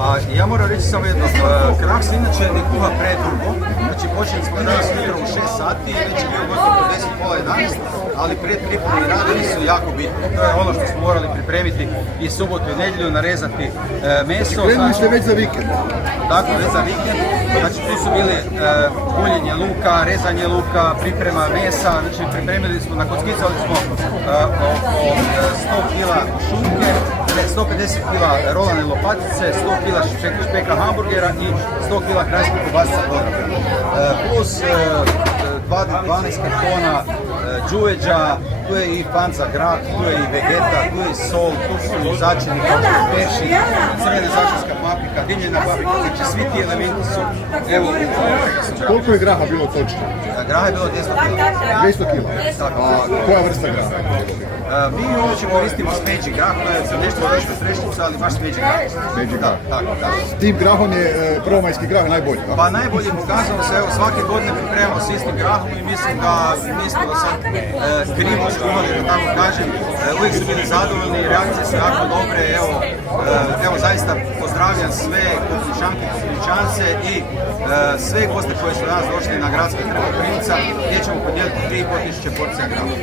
Pa ja moram reći samo jedno, Krah se inače ne kuha predugo, znači počeli smo danas jutro u 6 sati i već je bio gotovo po 10, pola 11, ali predpripremni radovi su jako bitni. To je ono što smo morali pripremiti i subotu i nedjelju, narezati meso. Krenuli ste već za vikend? Tako, već za vikend. Znači tu su bili guljenje luka, rezanje luka, priprema mesa, znači pripremili smo, nakockicali smo oko 100 kg šunke, 150 kg rolane lopatice, 100 kg špeka hamburgera i 100 kg kraljskih kobasica podravka. Plus 12 kartona đuveđa, tu je i panza grah, tu je i vegeta, tu je i sol, tu su i začini kao što perši, crvena začinska paprika, dimljena paprika, znači svi ti elementi su, evo, Koliko je graha bilo točno? graha je bilo 200 kg. 200 kg? A koja vrsta graha? Mi uopće koristimo smeđi grah, to je nešto vrsta srešnica, ali baš smeđi grah. Smeđi grah. Tako. S tim grahom je prvomajski grah najbolji? Pa najbolje pokazalo se, evo svake godine pripremamo s istim grahom i mislim da nismo do sad krivo skuhali, da tako kažem. Uvijek su bili zadovoljni, reakcije su jako dobre, evo zaista pozdravljam sve Koprivničanke i Koprivničance i sve goste koji su danas došli na gradski trg Koprivnica, gdje ćemo podijeliti 3500 porcija graha.